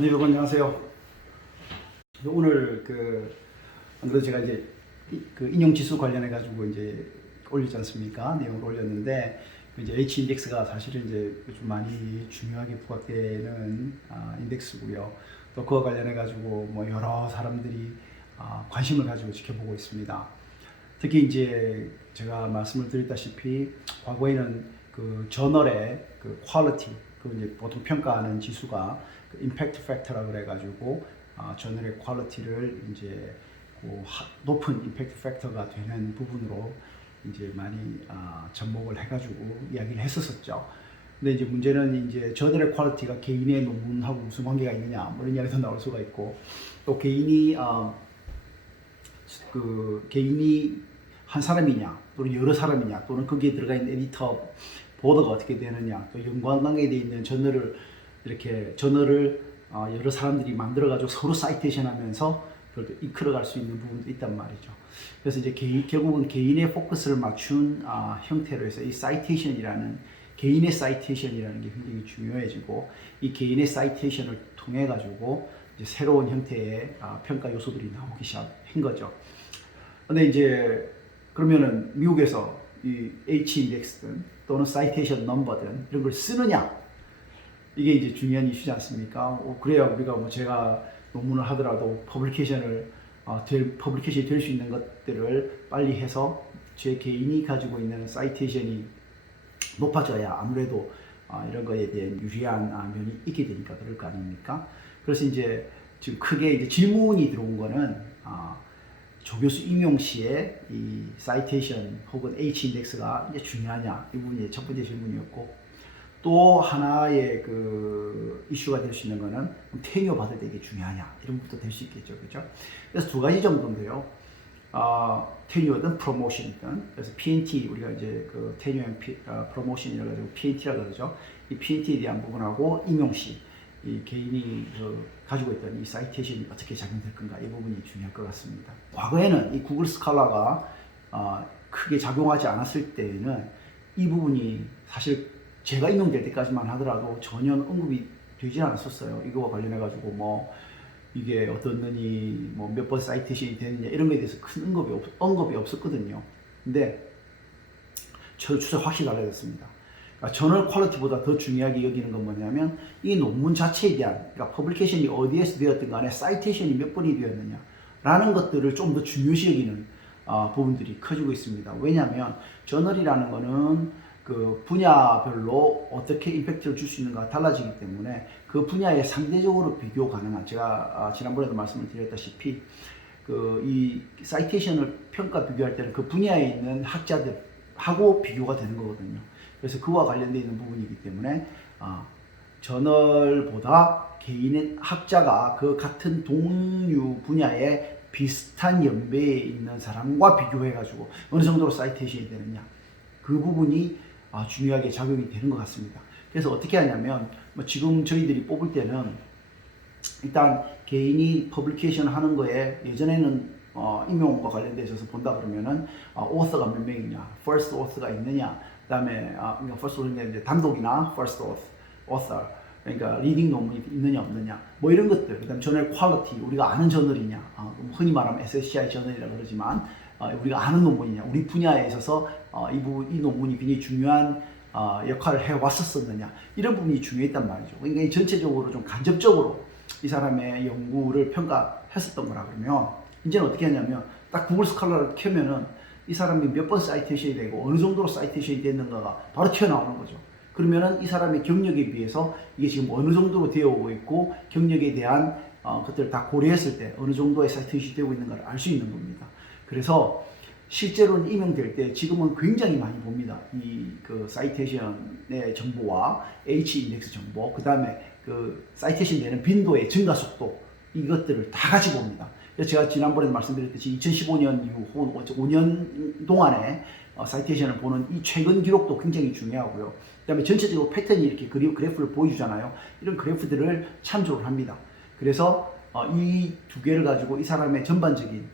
네, 여러분 안녕하세요. 오늘 아무래도 제가 이제 인용 지수 관련해 가지고 이제 올리지 않습니까? 내용을 올렸는데 이제 H 인덱스가 사실은 이제 요즘 많이 중요하게 부각되는 인덱스고요. 또 그와 관련해 가지고 뭐 여러 사람들이 관심을 가지고 지켜보고 있습니다. 특히 이제 제가 말씀을 드렸다시피 과거에는 그 저널의 그 퀄리티, 그 이제 보통 평가하는 지수가 그 임팩트 팩터라고 그래가지고 저널의 퀄리티를 이제 그 높은 임팩트 팩터가 되는 부분으로 이제 많이 접목을 해가지고 이야기를 했었었죠. 근데 이제 문제는 이제 저널의 퀄리티가 개인의 논문하고 무슨 관계가 있느냐 뭐 이런 이야기도 나올 수가 있고, 또 개인이 한 사람이냐 또는 여러 사람이냐 또는 거기에 들어가 있는 에디터 보더가 어떻게 되느냐, 또 연관관계에 있는 저널을 여러 사람들이 만들어 가지고 서로 사이테이션 하면서 그렇게 이끌어갈 수 있는 부분도 있단 말이죠. 그래서 이제 결국은 개인의 포커스를 맞춘 형태로 해서 이 개인의 사이테이션이라는 게 굉장히 중요해지고, 이 개인의 사이테이션을 통해 가지고 이제 새로운 형태의 평가 요소들이 나오기 시작한 거죠. 근데 이제 그러면은 미국에서 이 H 인덱스든 또는 사이테이션 넘버든 이런 걸 쓰느냐, 이게 이제 중요한 이슈지 않습니까? 그래야 우리가 뭐 제가 논문을 하더라도 퍼블리케이션이 될 수 있는 것들을 빨리 해서 제 개인이 가지고 있는 사이테이션이 높아져야 아무래도 이런 거에 대한 유리한 면이 있게 되니까 그럴 거 아닙니까? 그래서 이제 지금 크게 이제 질문이 들어온 거는 조교수 임용 시에 이 사이테이션 혹은 H 인덱스가 이제 중요하냐, 이 부분이 첫 번째 질문이었고, 또 하나의 그 이슈가 될 수 있는 거는 테뉴어 받을 때 이게 중요하냐, 이런 것도 될 수 있겠죠, 그죠? 그래서 두 가지 정도인데요. 테뉴어든 프로모션이든, 그래서 PNT, 우리가 이제 그 테뉴어 프로모션이라고 해서 PNT라고 그러죠. 이 PNT에 대한 부분하고 임용 시 이 개인이 가지고 있던 이 사이테이션이 어떻게 작용될 건가, 이 부분이 중요할 것 같습니다. 과거에는 이 구글 스칼라가 크게 작용하지 않았을 때에는 이 부분이 사실 제가 임용될 때까지만 하더라도 전혀 언급이 되지 않았었어요. 이거와 관련해 가지고 뭐 이게 어떻느니 뭐 몇 번 사이테이션이 되느냐 이런 거에 대해서 큰 언급이 없었거든요. 근데 저 추세 확실히 달라졌습니다. 그러니까 저널 퀄리티보다 더 중요하게 여기는 건 뭐냐면 이 논문 자체에 대한, 그러니까 퍼블리케이션이 어디에서 되었든 간에 사이테이션이 몇 번이 되었느냐 라는 것들을 좀 더 중요시 여기는 부분들이 커지고 있습니다. 왜냐하면 저널이라는 거는 그 분야별로 어떻게 임팩트를 줄 수 있는가 달라지기 때문에 그 분야에 상대적으로 비교 가능한, 제가 지난번에도 말씀을 드렸다시피 이 사이테이션을 평가 비교할 때는 그 분야에 있는 학자들하고 비교가 되는 거거든요. 그래서 그와 관련되어 있는 부분이기 때문에 저널보다 개인의 학자가 그 같은 동류 분야에 비슷한 연배에 있는 사람과 비교해 가지고 어느 정도로 사이테이션이 되느냐, 그 부분이 중요하게 작용이 되는 것 같습니다. 그래서 어떻게 하냐면 뭐 지금 저희들이 뽑을 때는 일단 개인이 퍼블리케이션 하는 거에 예전에는 임용과 관련돼 있어서 본다 그러면은 author가 몇 명이냐, first author가 있느냐, 그다음에 first author인데 이제 단독이나 first author, 그러니까 리딩 논문이 있느냐 없느냐 뭐 이런 것들, 그다음 저널 퀄리티, 우리가 아는 저널이냐, 흔히 말하면 SSCI 저널이라고 그러지만 우리가 아는 논문이냐, 우리 분야에 있어서 이 논문이 굉장히 중요한 역할을 해왔었느냐, 이런 부분이 중요했단 말이죠. 그러니까 전체적으로 좀 간접적으로 이 사람의 연구를 평가했었던 거라 그러면, 이제는 어떻게 하냐면 딱 구글 스칼라를 켜면은 이 사람이 몇 번 사이테이션이 되고 어느 정도로 사이테이션이 됐는가가 바로 튀어나오는 거죠. 그러면은 이 사람의 경력에 비해서 이게 지금 어느 정도로 되어 오고 있고, 경력에 대한 것들을 다 고려했을 때 어느 정도의 사이테이션이 되고 있는가를 알 수 있는 겁니다. 그래서 실제로는 임용될 때 지금은 굉장히 많이 봅니다. 그 사이테이션의 정보와 H 인덱스 정보, 그 다음에 그 사이테이션 되는 빈도의 증가 속도, 이것들을 다 같이 봅니다. 그래서 제가 지난번에 말씀드렸듯이 2015년 이후 혹은 5년 동안에 사이테이션을 보는 이 최근 기록도 굉장히 중요하고요. 그 다음에 전체적으로 패턴이 이렇게 그래프를 보여주잖아요. 이런 그래프들을 참조를 합니다. 그래서 이 두 개를 가지고 이 사람의 전반적인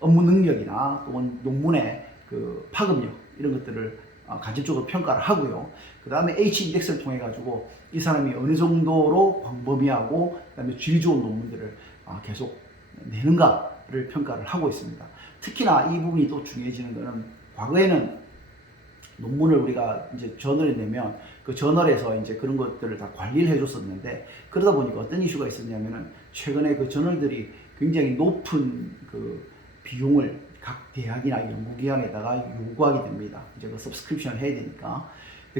업무 능력이나 또는 논문의 그 파급력, 이런 것들을 간접적으로 평가를 하고요. 그 다음에 H-인덱스를 통해 가지고 이 사람이 어느 정도로 광범위하고 그 다음에 질 좋은 논문들을 계속 내는가를 평가를 하고 있습니다. 특히나 이 부분이 또 중요해지는 것은 과거에는 논문을 우리가 이제 저널에 내면 그 저널에서 이제 그런 것들을 다 관리를 해줬었는데, 그러다 보니까 어떤 이슈가 있었냐면은 최근에 그 저널들이 굉장히 높은 그 비용을 각 대학이나 연구기관에다가 요구하게 됩니다. 이제 그 서브스크립션을 해야 되니까.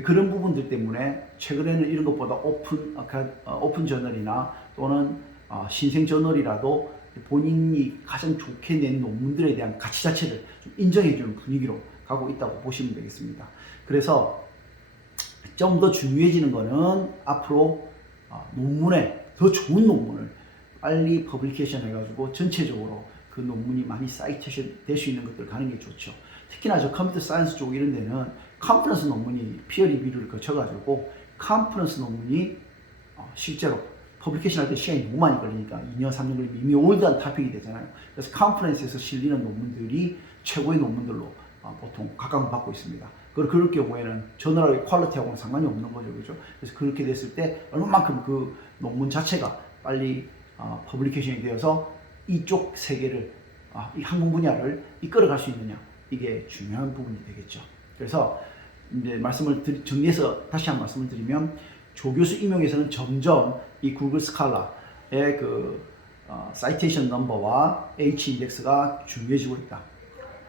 그런 부분들 때문에 최근에는 이런 것보다 오픈 저널이나 또는 신생 저널이라도 본인이 가장 좋게 낸 논문들에 대한 가치 자체를 좀 인정해주는 분위기로 가고 있다고 보시면 되겠습니다. 그래서 좀 더 중요해지는 거는 앞으로 논문에 더 좋은 논문을 빨리 퍼블리케이션 해가지고 전체적으로 그 논문이 많이 사이테이션 될 수 있는 것들 가는 게 좋죠. 특히나 저 컴퓨터 사이언스 쪽 이런 데는 컨퍼런스 논문이 피어 리뷰를 거쳐가지고 컨퍼런스 논문이 실제로 퍼블리케이션 할 때 시간이 너무 많이 걸리니까 2년, 3년 걸리면 이미 올드한 토픽이 되잖아요. 그래서 컨퍼런스에서 실리는 논문들이 최고의 논문들로 보통 각광받고 있습니다. 그럴 경우에는 저널의 퀄리티하고는 상관이 없는 거죠. 그죠? 그래서 그렇게 됐을 때 얼마만큼 그 논문 자체가 빨리 퍼블리케이션이 되어서 이쪽 세계를, 이 학문 분야를 이끌어갈 수 있느냐, 이게 중요한 부분이 되겠죠. 그래서 이제 정리해서 다시 한 말씀을 드리면, 조교수 임용에서는 점점 이 구글 스칼라의 그 사이테이션 넘버와 H-인덱스가 중요해지고 있다.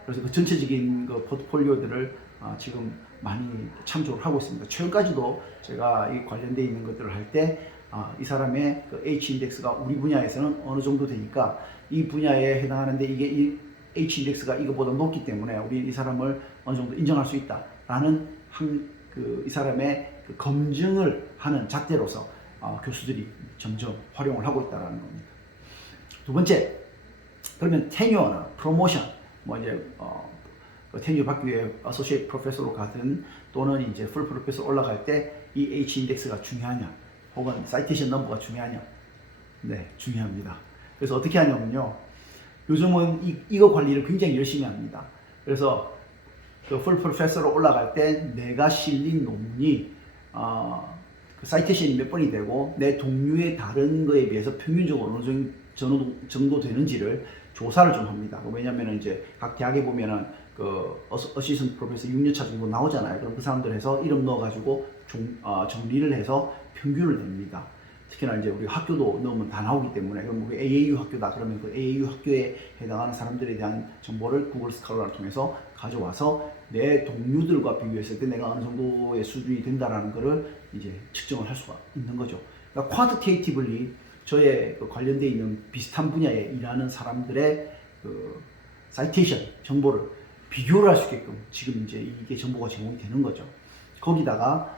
그래서 그 전체적인 그 포트폴리오들을 지금 많이 참조를 하고 있습니다. 최근까지도 제가 이 관련되어 있는 것들을 할 때 이 사람의 그 H-인덱스가 우리 분야에서는 어느 정도 되니까 이 분야에 해당하는데 이게 이 H-인덱스가 이거보다 높기 때문에 우리 이 사람을 어느 정도 인정할 수 있다라는 이 사람의 그 검증을 하는 잣대로서 교수들이 점점 활용을 하고 있다는 겁니다. 두 번째, 그러면 테뉴어나 프로모션, 뭐 이제 테뉴어 받기 위해 어소시에이트 프로페서로 가든 또는 이제 풀 프로페서 올라갈 때 이 H-인덱스가 중요하냐, 혹은 사이테이션 넘버가 중요하냐? 네, 중요합니다. 그래서 어떻게 하냐면요, 요즘은 이거 관리를 굉장히 열심히 합니다. 그래서 그 풀 프로페서로 올라갈 때 내가 실린 논문이 그 사이테이션이 몇 번이 되고 내 동료의 다른 거에 비해서 평균적으로 어느 정도 되는지를 조사를 좀 합니다. 왜냐하면 이제 각 대학에 보면은 그 어시스턴트 프로페서 6년차 정도 나오잖아요. 그럼 그 사람들 해서 이름 넣어가지고 정리를 해서 평균을 냅니다. 특히나 이제 우리 학교도 넣으면 다 나오기 때문에, 그럼 우리 AAU 학교다 그러면 그 AAU 학교에 해당하는 사람들에 대한 정보를 구글 스칼라를 통해서 가져와서 내 동료들과 비교했을 때 내가 어느 정도의 수준이 된다라는 것을 이제 측정을 할 수가 있는 거죠. 그러니까 쿼드테이티블리 저의 그 관련되어 있는 비슷한 분야에 일하는 사람들의 그 사이테이션 정보를 비교를 할 수 있게끔 지금 이제 이게 정보가 제공이 되는 거죠. 거기다가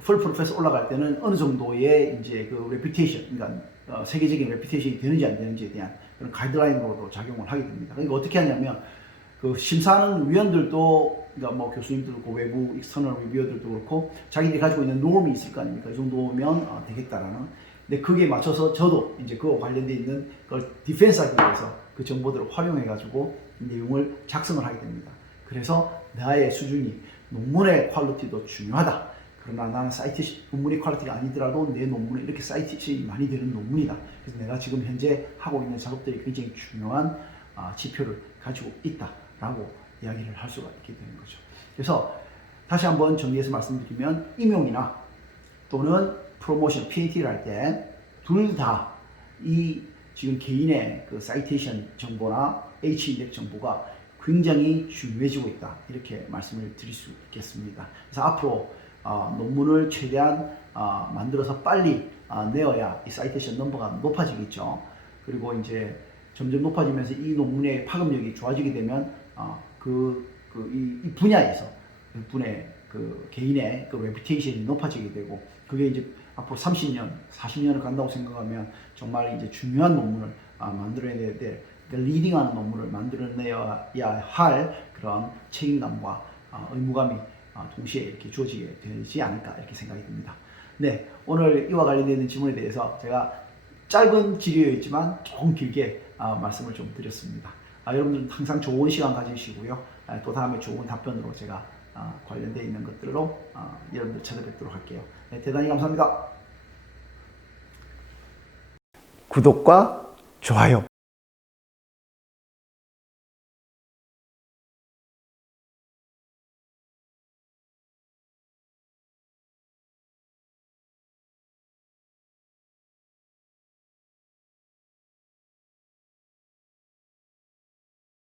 풀 프로페서 올라갈 때는 어느 정도의 이제 그 레퓨테이션, 그러니까 세계적인 레퓨테이션이 되는지 안 되는지에 대한 그런 가이드라인으로도 작용을 하게 됩니다. 그러니까 어떻게 하냐면 그 심사하는 위원들도, 그러니까 뭐 교수님도 그렇고 외부 익스터널 리뷰어들도 그렇고 자기들이 가지고 있는 노름이 있을 거 아닙니까? 이 정도면 되겠다라는. 근데 그게 맞춰서 저도 이제 그거 관련돼 있는 걸 디펜스하기 위해서 그 정보들을 활용해 가지고 내용을 작성을 하게 됩니다. 그래서 나의 수준이, 논문의 퀄리티도 중요하다. 그러나 나는 사이테이션 논문의 퀄리티가 아니더라도 내 논문에 이렇게 사이테이션이 많이 되는 논문이다. 그래서 내가 지금 현재 하고 있는 작업들이 굉장히 중요한 지표를 가지고 있다라고 이야기를 할 수가 있게 되는 거죠. 그래서 다시 한번 정리해서 말씀드리면, 임용이나 또는 프로모션, PAT를 할 때 둘 다 이 지금 개인의 그 사이테이션 정보나 H-인덱스 정보가 굉장히 중요해지고 있다, 이렇게 말씀을 드릴 수 있겠습니다. 그래서 앞으로 논문을 최대한 만들어서 빨리 내어야 이 사이테이션 넘버가 높아지겠죠. 그리고 이제 점점 높아지면서 이 논문의 파급력이 좋아지게 되면 이 분야에서 분의 그 개인의 그 레퓨테이션이 높아지게 되고, 그게 이제 앞으로 30년, 40년을 간다고 생각하면 정말 이제 중요한 논문을 만들어내야 될, 리딩하는 논문을 만들어내야 할 그런 책임감과 의무감이 동시에 이렇게 주어지게 되지 않을까, 이렇게 생각이 듭니다. 네, 오늘 이와 관련된 질문에 대해서 제가 짧은 질의였지만 조금 길게 말씀을 좀 드렸습니다. 여러분들은 항상 좋은 시간 가지시고요. 또 다음에 좋은 답변으로 제가 관련되어 있는 것들로 여러분들 찾아뵙도록 할게요. 네, 대단히 감사합니다. 구독과 좋아요